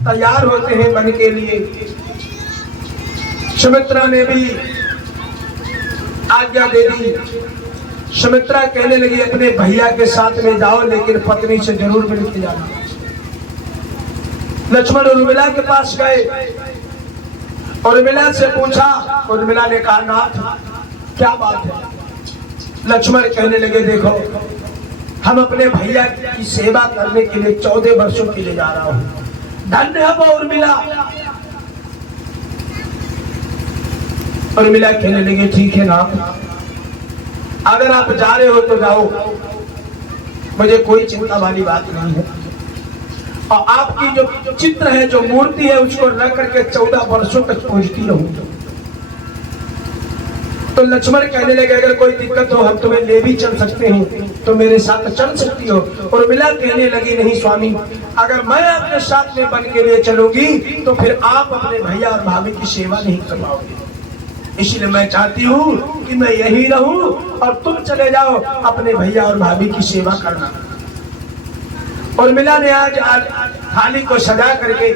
तैयार होते हैं वन के लिए। सुमित्रा ने भी आज्ञा दे दी। सुमित्रा कहने लगी अपने भैया के साथ में जाओ, लेकिन पत्नी से जरूर मिल के जाना। लक्ष्मण उर्मिला के पास गए। उर्मिला से पूछा, उर्मिला ने कहा नाथ क्या बात है। लक्ष्मण कहने लगे देखो, हम अपने भैया की सेवा करने के लिए 14 वर्षों के लिए जा रहा हूं। धन्य है वो उर्मिला। उर्मिला कहने लगे ठीक है नाथ, अगर आप जा रहे हो तो जाओ, मुझे कोई चिंता वाली बात नहीं है। और आपकी जो चित्र है, जो मूर्ति है, उसको रख करके 14 वर्षों तक पूजती रहूं। तो लक्ष्मण कहने लगे अगर कोई दिक्कत हो हम तुम्हें ले भी चल सकते हैं, तो मेरे साथ चल सकती हो। और उर्मिला कहने लगी नहीं स्वामी, अगर मैं आपके साथ में बन के लिए चलूंगी तो फिर आप अपने भैया और भाभी की सेवा नहीं कर पाओगे, इसलिए मैं चाहती हूँ कि मैं यही रहूं और तुम चले जाओ अपने भैया और भाभी की सेवा करना। उर्मिला ने आज थाली को सजा करके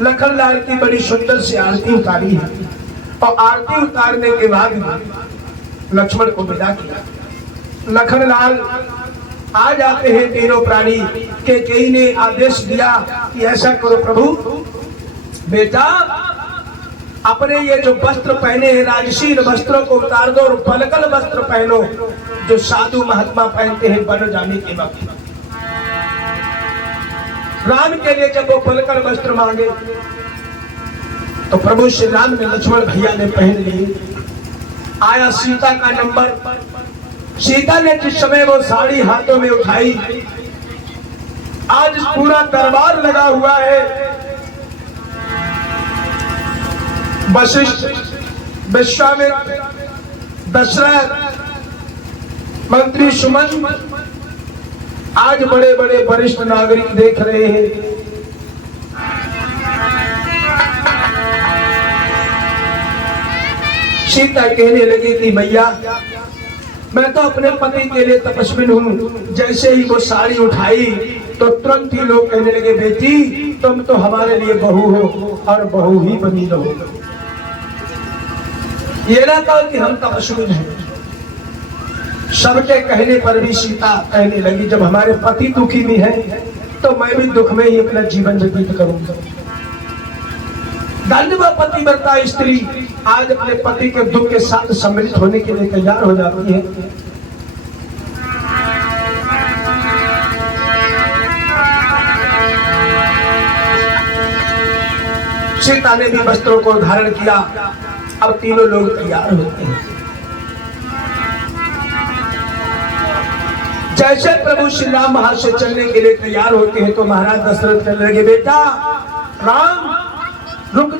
लखन लाल की बड़ी सुंदर सी आरती उतारी है। और आरती उतारने के बाद लक्ष्मण को विदा किया। लखन लाल आ जाते हैं तीनों प्राणी के। कई ने आदेश दिया कि ऐसा करो प्रभु, बेटा अपने ये जो वस्त्र पहने हैं राजसीन वस्त्रों को उतार दो और पलकल वस्त्र पहनो जो साधु महात्मा पहनते हैं वन जाने के वक्त। राम के लिए जब वो पलकल वस्त्र मांगे तो प्रभु श्री राम ने लक्ष्मण भैया ने पहन लिए। आया सीता का नंबर। सीता ने जिस समय वो साड़ी हाथों में उठाई, आज पूरा दरबार लगा हुआ है। वशिष्ठ, विश्वामित्र, दशरथ, मंत्री सुमन, आज बड़े बड़े वरिष्ठ नागरिक देख रहे हैं। सीता कहने लगी कि भैया मैं तो अपने पति के लिए तपस्विन हूँ। जैसे ही वो साड़ी उठाई तो तुरंत ही लोग कहने लगे बेटी तुम तो हमारे लिए बहू हो और बहू ही बनी रहो। ये ना कहो कि हम तपस्विन हैं। सबके कहने पर भी सीता कहने लगी जब हमारे पति दुखी भी हैं तो मैं भी दुख में ही अपना जीवन व्यतीत करूंगा। धन्य पतिव्रता स्त्री आज अपने पति के दुख के साथ सम्मिलित होने के लिए तैयार हो जाती है। सीता ने भी वस्त्रों को धारण किया। अब तीनों लोग तैयार होते हैं। जैसे प्रभु श्री राम वहां से चलने के लिए तैयार होते हैं तो महाराज दशरथ कहने लगे बेटा राम रुक